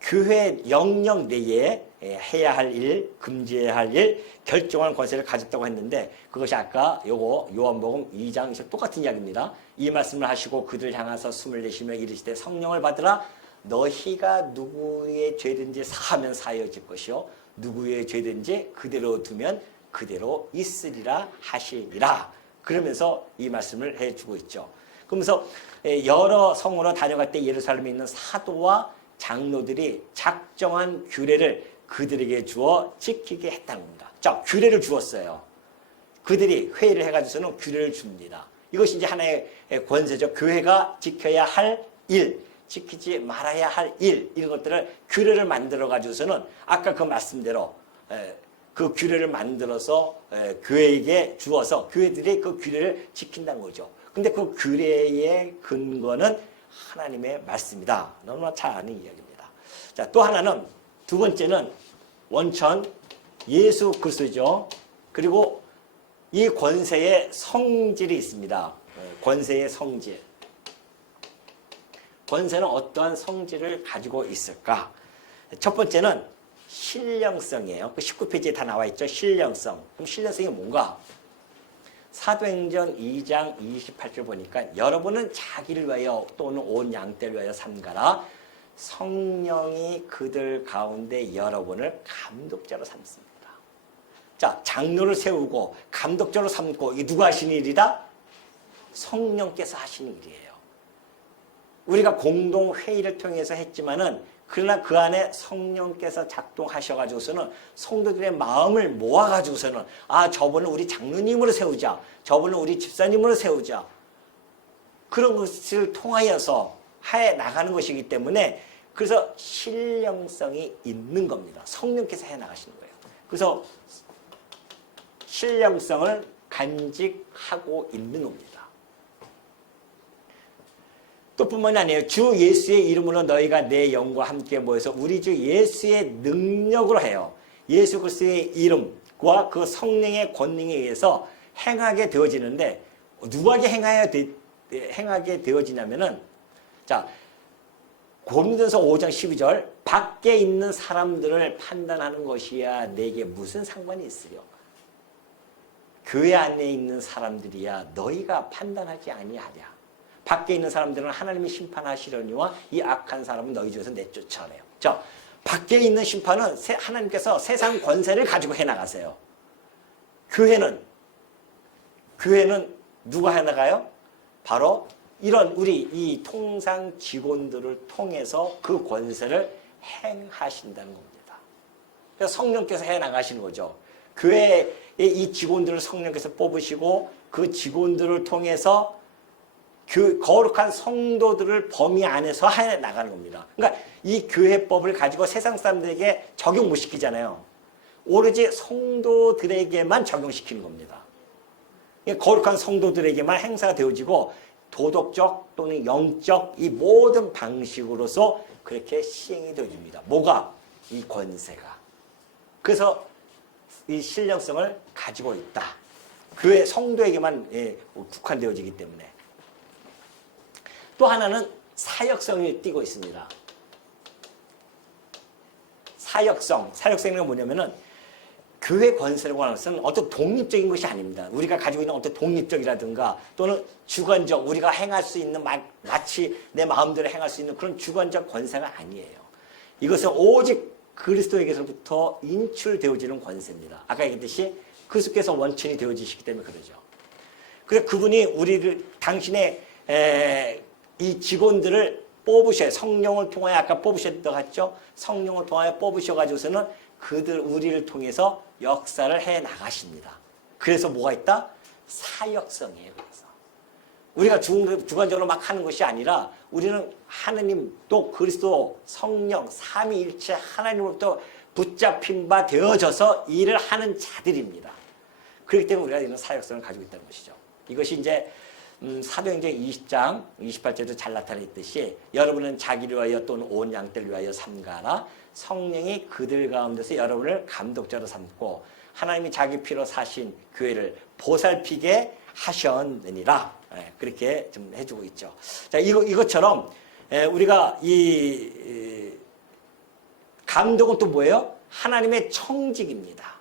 교회 영역 내에 해야 할 일, 금지해야 할 일, 결정하는 권세를 가졌다고 했는데 그것이 아까 요거 요한복음 2장 똑같은 이야기입니다. 이 말씀을 하시고 그들 향해서 숨을 내쉬며 이르시되 성령을 받으라. 너희가 누구의 죄든지 사하면 사여질 것이요 누구의 죄든지 그대로 두면 그대로 있으리라 하시리라. 그러면서 이 말씀을 해주고 있죠. 그러면서 여러 성으로 다녀갈 때 예루살렘에 있는 사도와 장로들이 작정한 규례를 그들에게 주어 지키게 했다는 겁니다. 자, 규례를 주었어요. 그들이 회의를 해가지고서는 규례를 줍니다. 이것이 이제 하나의 권세죠. 교회가 지켜야 할 일, 지키지 말아야 할 일, 이런 것들을 규례를 만들어 가지고서는 아까 그 말씀대로 그 규례를 만들어서 교회에게 주어서 교회들이 그 규례를 지킨다는 거죠. 근데 그 규례의 근거는 하나님의 말씀이다. 너무나 잘 아는 이야기입니다. 자, 또 하나는 두 번째는 원천 예수 그리스도죠. 그리고 이 권세의 성질이 있습니다. 권세의 성질. 권세는 어떠한 성질을 가지고 있을까? 첫 번째는 신령성이에요. 그 19페이지에 다 나와 있죠. 신령성. 그럼 신령성이 뭔가? 사도행전 2장 28절 보니까 여러분은 자기를 위하여 또는 온 양떼를 위하여 삼가라. 성령이 그들 가운데 여러분을 감독자로 삼습니다. 자, 장로를 세우고 감독자로 삼고 이게 누가 하시는 일이다? 성령께서 하시는 일이에요. 우리가 공동회의를 통해서 했지만은 그러나 그 안에 성령께서 작동하셔가지고서는 성도들의 마음을 모아가지고서는 저분은 우리 장로님으로 세우자. 저분은 우리 집사님으로 세우자. 그런 것을 통하여서 해 나가는 것이기 때문에 그래서 신령성이 있는 겁니다. 성령께서 해 나가시는 거예요. 그래서 신령성을 간직하고 있는 겁니다. 또 뿐만이 아니에요. 주 예수의 이름으로 너희가 내 영과 함께 모여서 우리 주 예수의 능력으로 해요. 예수 그리스도의 이름과 그 성령의 권능에 의해서 행하게 되어지는데 누구에게 행하게 되어지냐면은 자 고린도전서 5장 12절 밖에 있는 사람들을 판단하는 것이야 내게 무슨 상관이 있으려. 교회 안에 있는 사람들이야 너희가 판단하지 아니하랴. 밖에 있는 사람들은 하나님이 심판하시려니와 이 악한 사람은 너희 중에서 내쫓아내요. 자, 밖에 있는 심판은 하나님께서 세상 권세를 가지고 해나가세요. 교회는 누가 해나가요? 바로 이런 우리 이 통상 직원들을 통해서 그 권세를 행하신다는 겁니다. 그래서 성령께서 해나가시는 거죠. 교회의 이 직원들을 성령께서 뽑으시고 그 직원들을 통해서 그 거룩한 성도들을 범위 안에서 해 나가는 겁니다. 그러니까 이 교회법을 가지고 세상 사람들에게 적용 못 시키잖아요. 오로지 성도들에게만 적용시키는 겁니다. 거룩한 성도들에게만 행사가 되어지고 도덕적 또는 영적 이 모든 방식으로서 그렇게 시행이 되어집니다. 뭐가? 이 권세가. 그래서 이 신령성을 가지고 있다. 교회 성도에게만 국한되어지기 때문에. 또 하나는 사역성을 띠고 있습니다. 사역성이 뭐냐면은 교회 권세라고 하는 것은 어떤 독립적인 것이 아닙니다. 우리가 가지고 있는 어떤 독립적이라든가 또는 주관적 우리가 행할 수 있는 마치 내 마음대로 행할 수 있는 그런 주관적 권세가 아니에요. 이것은 오직 그리스도에게서부터 인출되어지는 권세입니다. 아까 얘기했듯이 그리스도께서 원천이 되어지시기 때문에 그러죠. 그래서 그분이 우리를 당신의 이 직원들을 뽑으셔요. 성령을 통하여 아까 뽑으셨다고 했죠. 성령을 통하여 뽑으셔가지고서는 우리를 통해서 역사를 해 나가십니다. 그래서 뭐가 있다? 사역성이에요. 그래서 우리가 주관적으로 막 하는 것이 아니라 우리는 하느님 또 그리스도 성령 삼위일체 하나님으로부터 붙잡힌 바 되어져서 일을 하는 자들입니다. 그렇기 때문에 우리가 이런 사역성을 가지고 있다는 것이죠. 이것이 이제 사도행전 20장 28절에도 잘 나타냈듯이 여러분은 자기를 위하여 또는 온 양떼를 위하여 삼가라. 성령이 그들 가운데서 여러분을 감독자로 삼고 하나님이 자기 피로 사신 교회를 보살피게 하셨느니라. 그렇게 좀 해주고 있죠. 자, 이것처럼 우리가 이 감독은 또 뭐예요? 하나님의 청직입니다.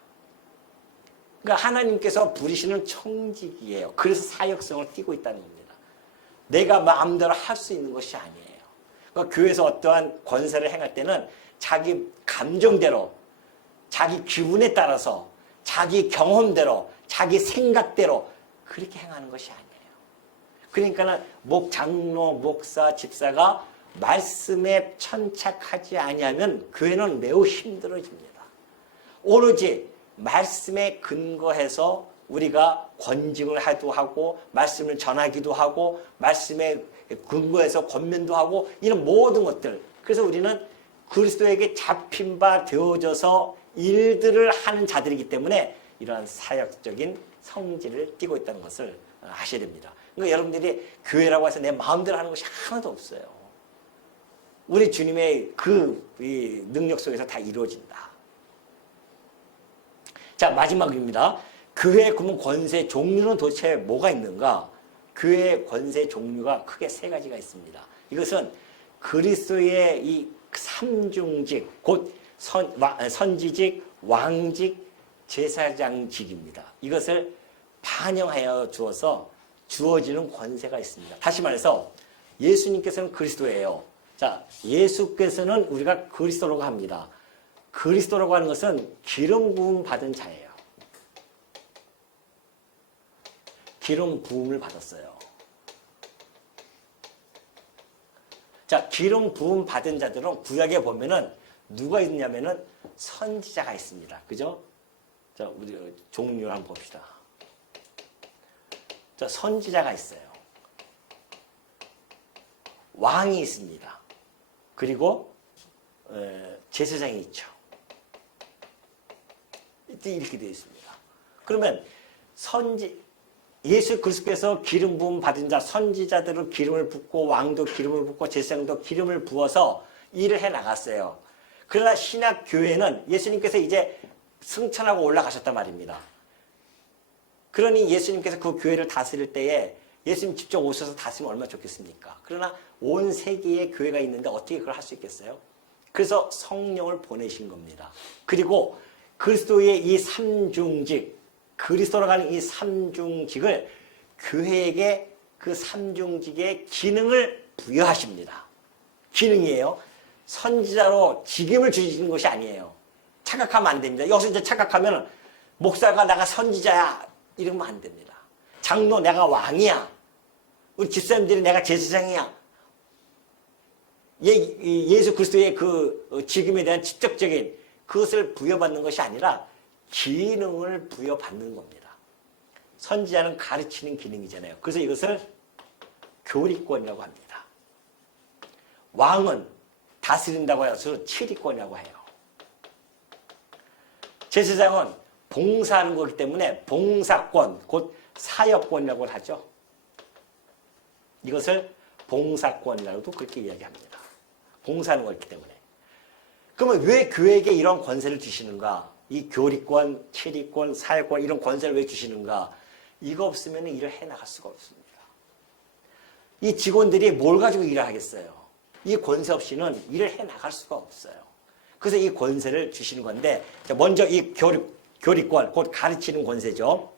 그러니까 하나님께서 부리시는 청직이에요. 그래서 사역성을 띠고 있다는 겁니다. 내가 마음대로 할 수 있는 것이 아니에요. 그러니까 교회에서 어떠한 권세를 행할 때는 자기 감정대로, 자기 기분에 따라서, 자기 경험대로, 자기 생각대로 그렇게 행하는 것이 아니에요. 그러니까 장로, 목사, 집사가 말씀에 천착하지 아니하면 교회는 매우 힘들어집니다. 오로지 말씀에 근거해서 우리가 권징을 하고 말씀을 전하기도 하고 말씀에 근거해서 권면도 하고 이런 모든 것들. 그래서 우리는 그리스도에게 잡힌 바 되어져서 일들을 하는 자들이기 때문에 이러한 사역적인 성질을 띠고 있다는 것을 아셔야 됩니다. 그러니까 여러분들이 교회라고 해서 내 마음대로 하는 것이 하나도 없어요. 우리 주님의 이 능력 속에서 다 이루어진다. 자, 마지막입니다. 교회의 그러면 권세 종류는 도대체 뭐가 있는가? 교회의 권세 종류가 크게 세 가지가 있습니다. 이것은 그리스도의 이 삼중직, 곧 선지직, 왕직, 제사장직입니다. 이것을 반영하여 주어서 주어지는 권세가 있습니다. 다시 말해서 예수님께서는 그리스도예요. 자, 예수께서는 우리가 그리스도라고 합니다. 그리스도라고 하는 것은 기름 부음 받은 자예요. 기름 부음을 받았어요. 자, 기름 부음 받은 자들은 구약에 보면은 누가 있냐면은 선지자가 있습니다. 그죠? 자, 우리 종류 한번 봅시다. 자, 선지자가 있어요. 왕이 있습니다. 그리고 제사장이 있죠. 이렇게 되어 있습니다. 그러면 예수 그리스도께서 기름 부음 받은 자, 선지자들은 기름을 붓고 왕도 기름을 붓고 제사장도 기름을 부어서 일을 해 나갔어요. 그러나 신약 교회는 예수님께서 이제 승천하고 올라가셨단 말입니다. 그러니 예수님께서 그 교회를 다스릴 때에 예수님 직접 오셔서 다스리면 얼마나 좋겠습니까? 그러나 온 세계에 교회가 있는데 어떻게 그걸 할 수 있겠어요? 그래서 성령을 보내신 겁니다. 그리고 그리스도의 이 삼중직, 그리스도라고 하는 이 삼중직을 교회에게 그 삼중직의 기능을 부여하십니다. 기능이에요. 선지자로 직임을 주시는 것이 아니에요. 착각하면 안 됩니다. 여기서 이제 착각하면 목사가 내가 선지자야 이러면 안 됩니다. 장로 내가 왕이야. 우리 집사님들이 내가 제사장이야. 예수 그리스도의 그 직임에 대한 직접적인 그것을 부여받는 것이 아니라 기능을 부여받는 겁니다. 선지자는 가르치는 기능이잖아요. 그래서 이것을 교리권이라고 합니다. 왕은 다스린다고 해서 치리권이라고 해요. 제사장은 봉사하는 거기 때문에 봉사권, 곧 사역권이라고 하죠. 이것을 봉사권이라고도 그렇게 이야기합니다. 봉사하는 거기 때문에. 그러면 왜 교회에게 이런 권세를 주시는가? 이 교리권, 치리권, 사역권 이런 권세를 왜 주시는가? 이거 없으면 일을 해나갈 수가 없습니다. 이 직원들이 뭘 가지고 일을 하겠어요? 이 권세 없이는 일을 해나갈 수가 없어요. 그래서 이 권세를 주시는 건데 먼저 이 교리권, 곧 가르치는 권세죠.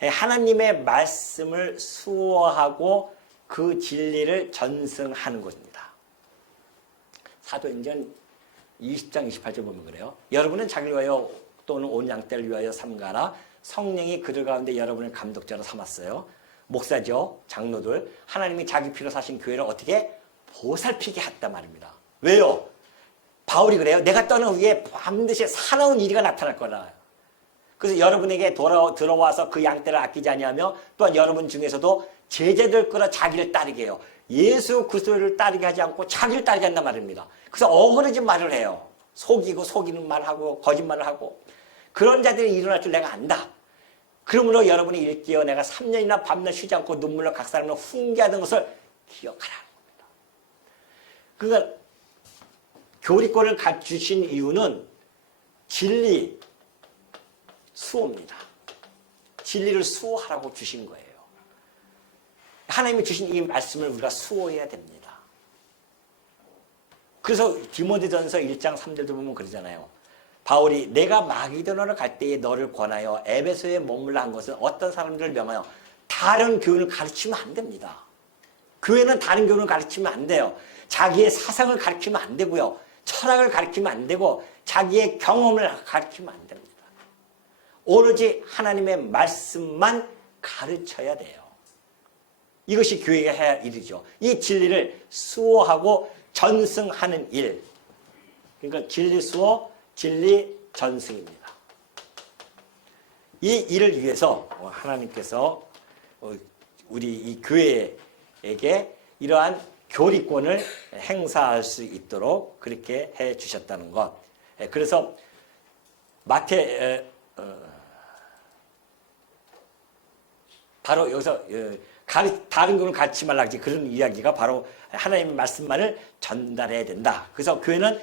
하나님의 말씀을 수호하고 그 진리를 전승하는 것입니다. 사도행전 20장 28절 보면 그래요. 여러분은 자기를 위하여 또는 온 양떼를 위하여 삼가라. 성령이 그들 가운데 여러분을 감독자로 삼았어요. 목사죠. 장로들. 하나님이 자기 피로 사신 교회를 어떻게 보살피게 했단 말입니다. 왜요? 바울이 그래요. 내가 떠난 후에 반드시 사나운 일이 나타날 거라. 그래서 여러분에게 들어와서 그 양떼를 아끼지 아니하며 또한 여러분 중에서도 제자들 끌어 자기를 따르게 해요. 예수 그리스도를 따르게 하지 않고 자기를 따르게 한단 말입니다. 그래서 어그러진 말을 해요. 속이고 속이는 말하고 거짓말을 하고 그런 자들이 일어날 줄 내가 안다. 그러므로 여러분이 일깨어 내가 3년이나 밤낮 쉬지 않고 눈물로 각 사람을 훈계하던 것을 기억하라는 겁니다. 그러니까 교리권을 갖추신 이유는 진리, 수호입니다. 진리를 수호하라고 주신 거예요. 하나님이 주신 이 말씀을 우리가 수호해야 됩니다. 그래서 디모데전서 1장 3절도 보면 그러잖아요. 바울이 내가 마게도나로 갈 때에 너를 권하여 에베소에 머물라 한 것은 어떤 사람들을 명하여 다른 교훈을 가르치면 안 됩니다. 교회는 다른 교훈을 가르치면 안 돼요. 자기의 사상을 가르치면 안 되고요. 철학을 가르치면 안 되고 자기의 경험을 가르치면 안 됩니다. 오로지 하나님의 말씀만 가르쳐야 돼요. 이것이 교회가 해야 할 일이죠. 이 진리를 수호하고 전승하는 일. 그러니까 진리 수호, 진리 전승입니다. 이 일을 위해서 하나님께서 우리 이 교회에게 이러한 교리권을 행사할 수 있도록 그렇게 해 주셨다는 것. 그래서 바로 여기서 다른 거는 가르치지 말라 그런 이야기가 바로 하나님의 말씀만을 전달해야 된다. 그래서 교회는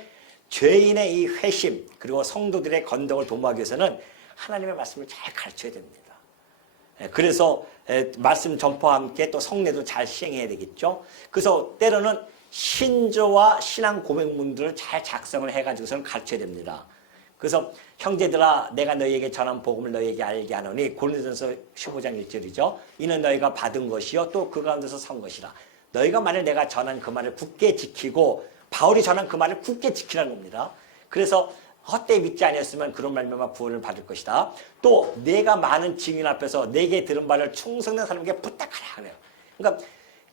죄인의 이 회심 그리고 성도들의 건덕을 도모하기 위해서는 하나님의 말씀을 잘 가르쳐야 됩니다. 그래서 말씀 전파와 함께 또 성례도 잘 시행해야 되겠죠. 그래서 때로는 신조와 신앙 고백문들을 잘 작성을 해가지고서는 가르쳐야 됩니다. 그래서 형제들아 내가 너희에게 전한 복음을 너희에게 알게 하노니 고린도전서 15장 1절이죠. 이는 너희가 받은 것이요 또 그 가운데서 선 것이라. 너희가 만일 내가 전한 그 말을 굳게 지키고 바울이 전한 그 말을 굳게 지키라는 겁니다. 그래서 헛되이 믿지 아니었으면 그런 말미암아 구원을 받을 것이다. 또 내가 많은 증인 앞에서 내게 들은 바를 충성된 사람에게 부탁하라 그래요. 그러니까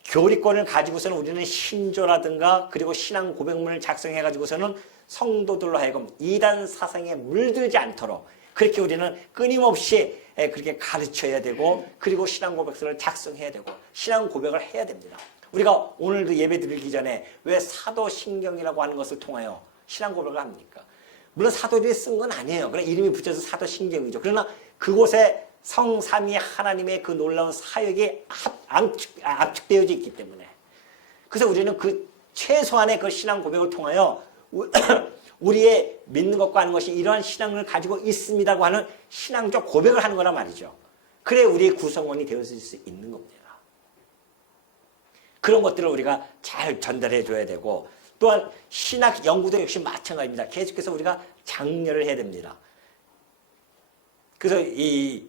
교리권을 가지고서는 우리는 신조라든가 그리고 신앙 고백문을 작성해 가지고서는 성도들로 하여금 이단 사상에 물들지 않도록 그렇게 우리는 끊임없이 그렇게 가르쳐야 되고 그리고 신앙 고백서를 작성해야 되고 신앙 고백을 해야 됩니다. 우리가 오늘도 예배 드리기 전에 왜 사도신경이라고 하는 것을 통하여 신앙 고백을 합니까? 물론 사도들이 쓴 건 아니에요. 그러나 이름이 붙여서 사도신경이죠. 그러나 그곳에 성삼위 하나님의 그 놀라운 사역이 압축되어져 있기 때문에 그래서 우리는 그 최소한의 그 신앙 고백을 통하여 우리의 믿는 것과 하는 것이 이러한 신앙을 가지고 있습니다고 하는 신앙적 고백을 하는 거란 말이죠. 그래 우리의 구성원이 되어질 수 있는 겁니다. 그런 것들을 우리가 잘 전달해 줘야 되고 또한 신학 연구도 역시 마찬가지입니다. 계속해서 우리가 장려를 해야 됩니다. 그래서 이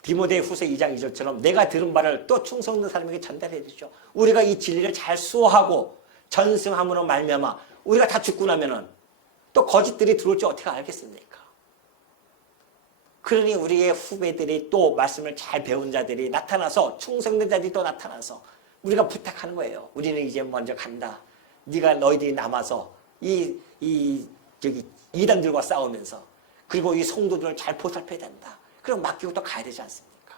디모데 후서 2장 2절처럼 내가 들은 바를 또 충성된 사람에게 전달해야 되죠. 우리가 이 진리를 잘 수호하고 전승함으로 말미암아 우리가 다 죽고 나면은 또 거짓들이 들어올지 어떻게 알겠습니까? 그러니 우리의 후배들이 또 말씀을 잘 배운 자들이 나타나서 충성된 자들이 또 나타나서 우리가 부탁하는 거예요. 우리는 이제 먼저 간다. 네가 너희들이 남아서 이단들과 싸우면서 그리고 이 성도들을 잘 보살펴야 된다. 그럼 맡기고 또 가야 되지 않습니까?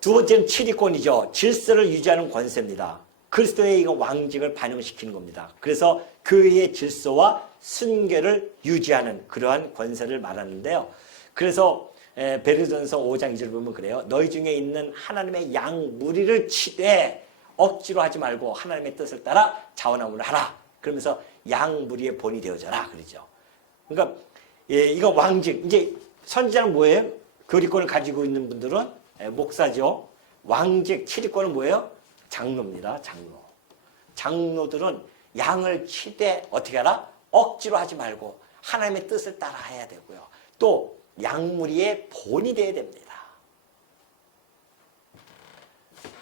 두 번째는 치리권이죠. 질서를 유지하는 권세입니다. 그리스도의 이거 왕직을 반영시키는 겁니다. 그래서 교회의 질서와 순결을 유지하는 그러한 권세를 말하는데요. 그래서 베드로전서 5장 2절 보면 그래요. 너희 중에 있는 하나님의 양 무리를 치되 억지로 하지 말고 하나님의 뜻을 따라 자원함으로 하라. 그러면서 양 무리의 본이 되어져라 그러죠. 그러니까 이거 왕직 이제 선지자는 뭐예요? 교리권을 가지고 있는 분들은 목사죠. 왕직 치리권은 뭐예요? 장로입니다. 장로들은 양을 치되 어떻게 하라? 억지로 하지 말고 하나님의 뜻을 따라 해야 되고요. 또 양무리의 본이 되어야 됩니다.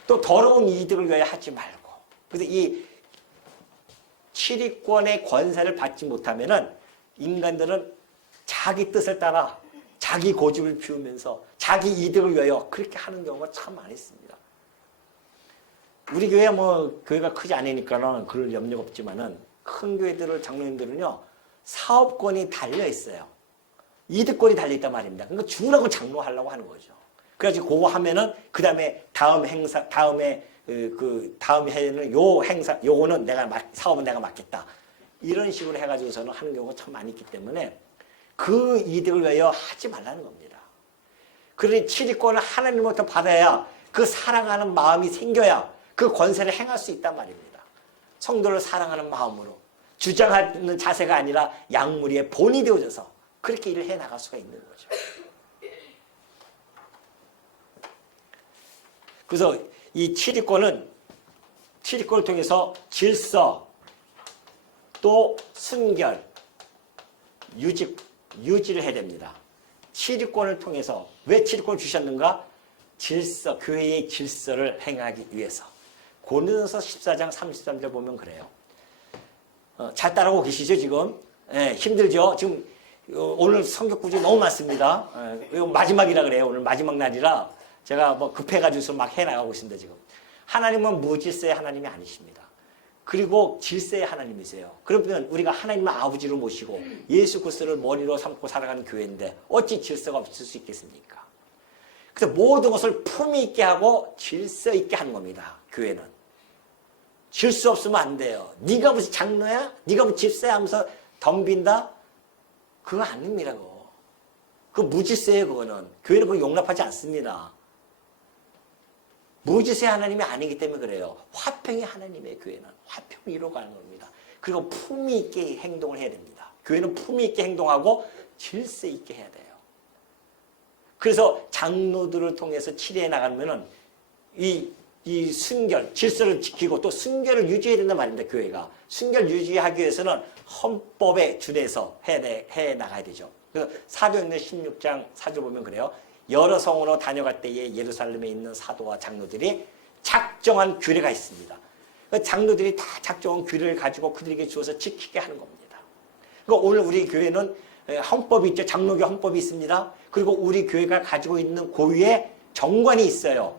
또 더러운 이득을 위하여 하지 말고. 그래서 이 치리권의 권세를 받지 못하면은 인간들은 자기 뜻을 따라 자기 고집을 피우면서 자기 이득을 위하여 그렇게 하는 경우가 참 많이 있습니다. 우리 교회 교회가 크지 않으니까는 그럴 염려가 없지만은 큰 교회들을 장로님들은요 사업권이 달려 있어요. 이득권이 달려있단 말입니다. 그러니까 주라고 장로하려고 하는 거죠. 그래가지고 그거 하면은 그 다음에 다음 해에는 요 행사, 요거는 사업은 내가 맡겠다. 이런 식으로 해가지고서는 하는 경우가 참 많이 있기 때문에 그 이득을 위하여 하지 말라는 겁니다. 그러니 치리권을 하나님으로부터 받아야 그 사랑하는 마음이 생겨야 그 권세를 행할 수 있단 말입니다. 성도를 사랑하는 마음으로 주장하는 자세가 아니라 양무리의 본이 되어져서 그렇게 일을 해나갈 수가 있는 거죠. 그래서 이 치리권을 통해서 질서, 또 순결, 유지를 해야 됩니다. 치리권을 통해서 왜 치리권을 주셨는가? 질서, 교회의 질서를 행하기 위해서. 고린도전서 14장 33절 보면 그래요. 잘 따라오고 계시죠 지금? 힘들죠? 지금 오늘 성경 구절이 너무 많습니다. 마지막이라 그래요. 오늘 마지막 날이라 제가 급해가지고 막 해나가고 있습니다 지금. 하나님은 무질서의 하나님이 아니십니다. 그리고 질서의 하나님이세요. 그러면 우리가 하나님을 아버지로 모시고 예수 그리스도를 머리로 삼고 살아가는 교회인데 어찌 질서가 없을 수 있겠습니까? 그래서 모든 것을 품위 있게 하고 질서 있게 하는 겁니다. 교회는. 질서 없으면 안 돼요. 네가 무슨 장로야? 네가 무슨 집사야? 하면서 덤빈다? 그거 아닙니다. 그거 무질서예요. 그거는. 교회는 그거 용납하지 않습니다. 무질서의 하나님이 아니기 때문에 그래요. 화평의 하나님의 교회는. 화평을 이루어가는 겁니다. 그리고 품위 있게 행동을 해야 됩니다. 교회는 품위 있게 행동하고 질서 있게 해야 돼요. 그래서 장로들을 통해서 치료해 나가면은 이 순결, 질서를 지키고 또 순결을 유지해야 된단 말입니다. 교회가. 순결 유지하기 위해서는 헌법에 준해서 해 나가야 되죠. 그래서 사도행전 16장 4절 보면 그래요. 여러 성으로 다녀갈 때에 예루살렘에 있는 사도와 장로들이 작정한 규례가 있습니다. 장로들이 다 작정한 규례를 가지고 그들에게 주어서 지키게 하는 겁니다. 그러니까 오늘 우리 교회는 헌법이 있죠. 장로교 헌법이 있습니다. 그리고 우리 교회가 가지고 있는 고유의 정관이 있어요.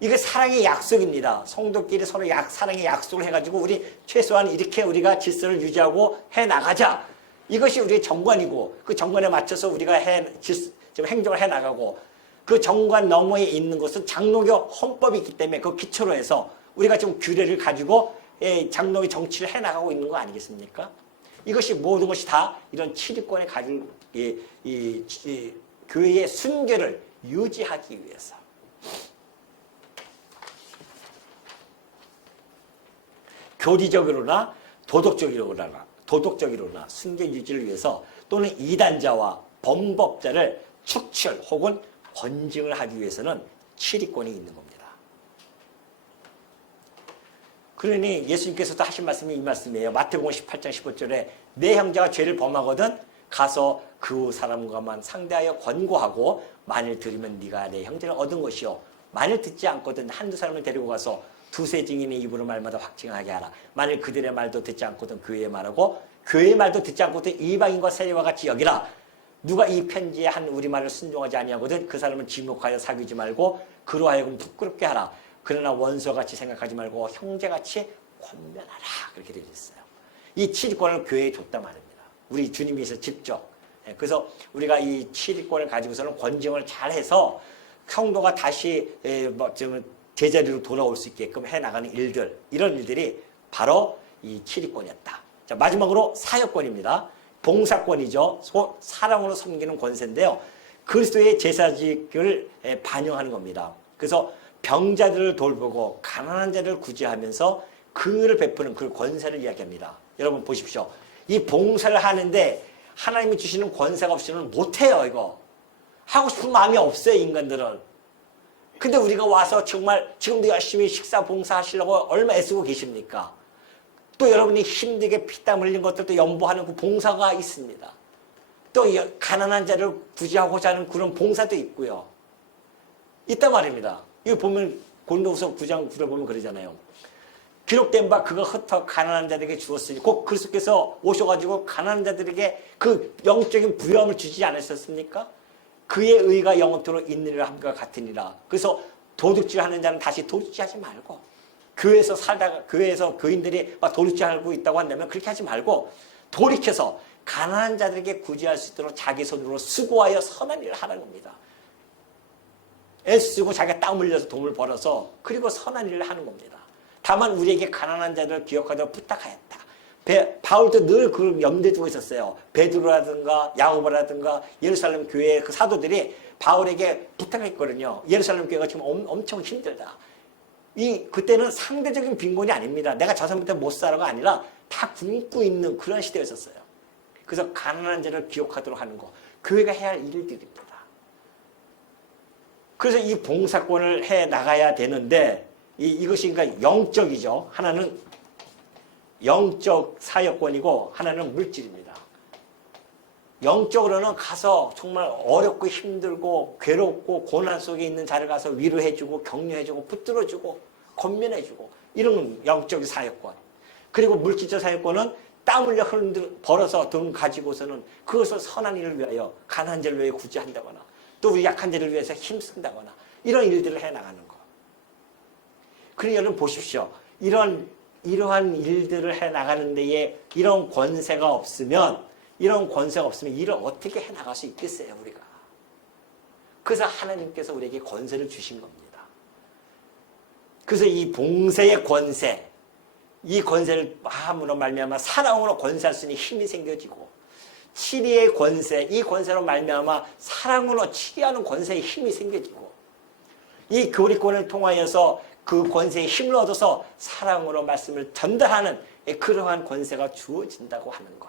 이게 사랑의 약속입니다. 성도끼리 서로 사랑의 약속을 해가지고 우리 최소한 이렇게 우리가 질서를 유지하고 해나가자. 이것이 우리의 정관이고 그 정관에 맞춰서 우리가 행정을 해나가고 그 정관 너머에 있는 것은 장로교 헌법이 있기 때문에 그 기초로 해서 우리가 지금 규례를 가지고 장로교 정치를 해나가고 있는 거 아니겠습니까? 이것이 모든 것이 다 이런 치리권에 가진 교회의 순결을 유지하기 위해서. 교리적으로나 도덕적으로나 순결 유지를 위해서 또는 이단자와 범법자를 축출 혹은 권징을 하기 위해서는 치리권이 있는 겁니다. 그러니 예수님께서도 하신 말씀이 이 말씀이에요. 마태복음 18장 15절에 내 형제가 죄를 범하거든 가서 그 사람과만 상대하여 권고하고 만일 들으면 네가 내 형제를 얻은 것이요 만일 듣지 않거든 한두 사람을 데리고 가서 두세 증인의 입으로 말마다 확증하게 하라. 만일 그들의 말도 듣지 않거든 교회의 말하고 교회의 말도 듣지 않거든 이방인과 세리와 같이 여기라. 누가 이 편지에 한 우리말을 순종하지 아니하거든 그 사람은 지목하여 사귀지 말고 그로 하여금 부끄럽게 하라. 그러나 원수같이 생각하지 말고 형제같이 권면하라. 그렇게 되어 있어요. 이 치리권을 교회에 줬단 말입니다. 우리 주님께서 직접. 그래서 우리가 이 치리권을 가지고서는 권징을 잘해서 성도가 다시 제자리로 돌아올 수 있게끔 해나가는 일들, 이런 일들이 바로 이 치리권이었다. 자, 마지막으로 사역권입니다. 봉사권이죠. 사랑으로 섬기는 권세인데요. 그리스도의 제사직을 반영하는 겁니다. 그래서 병자들을 돌보고 가난한 자를 구제하면서 그를 베푸는 그 권세를 이야기합니다. 여러분 보십시오. 이 봉사를 하는데 하나님이 주시는 권세가 없이는 못해요. 이거. 하고 싶은 마음이 없어요. 인간들은. 근데 우리가 와서 정말 지금도 열심히 식사 봉사하시려고 얼마 애쓰고 계십니까? 또 여러분이 힘들게 피땀 흘린 것들도 연보하는 그 봉사가 있습니다. 또 가난한 자를 구제하고자 하는 그런 봉사도 있고요. 있단 말입니다. 이거 보면 고린도후서 9장 9절 보면 그러잖아요. 기록된 바 그가 흩어 가난한 자들에게 주었으니 곧 그리스도께서 오셔가지고 가난한 자들에게 그 영적인 부여함을 주지 않으셨습니까? 그의 의가 영원토록 있느니라 함과 같으니라. 그래서 도둑질하는 자는 다시 도둑질하지 말고 교회에서 살다가 교회에서 교인들이 막 도둑질하고 있다고 한다면 그렇게 하지 말고 돌이켜서 가난한 자들에게 구제할 수 있도록 자기 손으로 수고하여 선한 일을 하라는 겁니다. 애쓰고 자기가 땀 흘려서 돈을 벌어서 그리고 선한 일을 하는 겁니다. 다만 우리에게 가난한 자들을 기억하도록 부탁하였다. 바울도 늘 그걸 염두에 두고 있었어요. 베드로라든가 야고보라든가 예루살렘 교회의 그 사도들이 바울에게 부탁했거든요. 예루살렘 교회가 지금 엄청 힘들다. 그때는 상대적인 빈곤이 아닙니다. 내가 저 사람한테 못 살아가 아니라 다 굶고 있는 그런 시대였었어요. 그래서 가난한 자를 기억하도록 하는 거. 교회가 해야 할 일들입니다. 그래서 이 봉사권을 해 나가야 되는데 이것이 그러니까 영적이죠. 하나는 영적 사역권이고 하나는 물질입니다. 영적으로는 가서 정말 어렵고 힘들고 괴롭고 고난 속에 있는 자를 가서 위로해주고 격려해주고 붙들어주고 권면해주고 이런 건 영적인 사역권. 그리고 물질적 사역권은 땀 흘려 벌어서 돈 가지고서는 그것을 선한 일을 위하여 가난한 자를 위해 구제한다거나 또 우리 약한 자를 위해서 힘쓴다거나 이런 일들을 해나가는 거. 그러니 여러분 보십시오. 이러한 일들을 해나가는 데에 이런 권세가 없으면 일을 어떻게 해나갈 수 있겠어요, 우리가. 그래서 하나님께서 우리에게 권세를 주신 겁니다. 그래서 이 봉사의 권세, 이 권세를 함으로 말미암아 사랑으로 권세할 수 있는 힘이 생겨지고 치리의 권세, 이 권세로 말미암아 사랑으로 치리하는 권세의 힘이 생겨지고 이 교리권을 통하여서 그 권세의 힘을 얻어서 사랑으로 말씀을 전달하는 그러한 권세가 주어진다고 하는 것.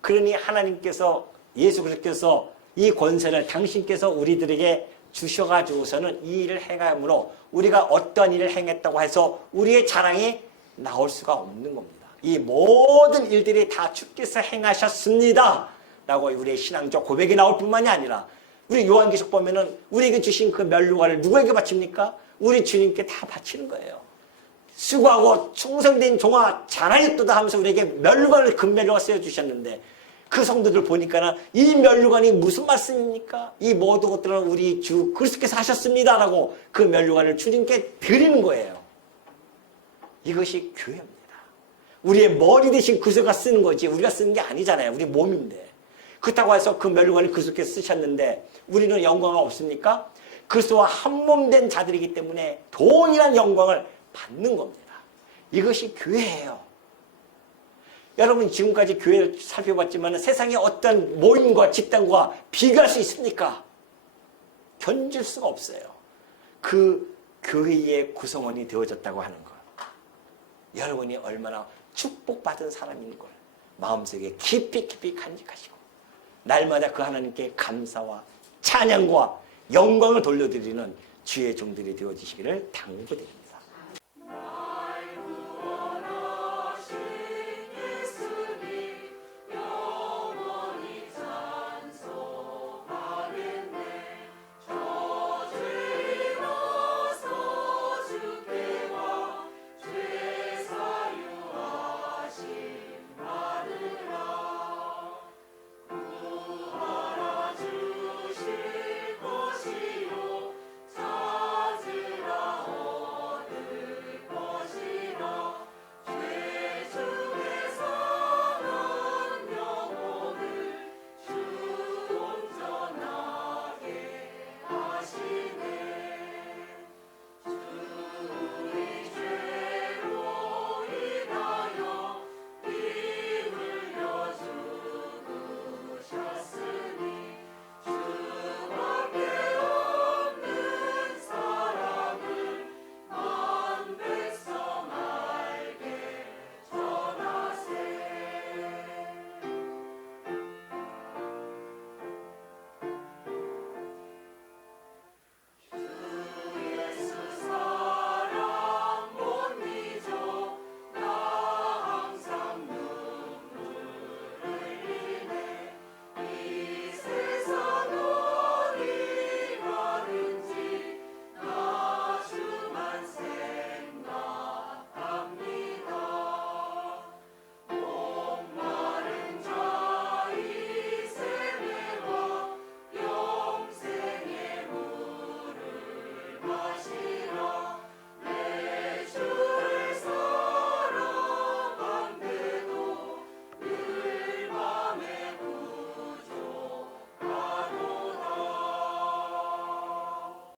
그러니 하나님께서 예수 그리스도께서 이 권세를 당신께서 우리들에게 주셔가지고서는 이 일을 행함으로 우리가 어떤 일을 행했다고 해서 우리의 자랑이 나올 수가 없는 겁니다. 이 모든 일들이 다 주께서 행하셨습니다 라고 우리의 신앙적 고백이 나올 뿐만이 아니라 우리 요한계시록 보면은 우리에게 주신 그 멸류관을 누구에게 바칩니까? 우리 주님께 다 바치는 거예요. 수고하고 충성된 종아 잘하였도다 하면서 우리에게 멸류관을 금멸류관 쓰여주셨는데 그 성도들 보니까는 이 멸류관이 무슨 말씀입니까? 이 모든 것들은 우리 주 그리스도께서 하셨습니다라고 그 멸류관을 주님께 드리는 거예요. 이것이 교회입니다. 우리의 머리 대신 그리스도가 쓰는 거지 우리가 쓰는 게 아니잖아요. 우리 몸인데. 그렇다고 해서 그 멸류관을 그리스도께서 쓰셨는데 우리는 영광이 없습니까? 그리스도와 한몸된 자들이기 때문에 동일한 영광을 받는 겁니다. 이것이 교회예요. 여러분 지금까지 교회를 살펴봤지만 세상의 어떤 모임과 집단과 비교할 수 있습니까? 견줄 수가 없어요. 그 교회의 구성원이 되어졌다고 하는 것. 여러분이 얼마나 축복받은 사람인 걸 마음속에 깊이 간직하시고 날마다 그 하나님께 감사와 찬양과 영광을 돌려드리는 주의 종들이 되어지시기를 당부드립니다.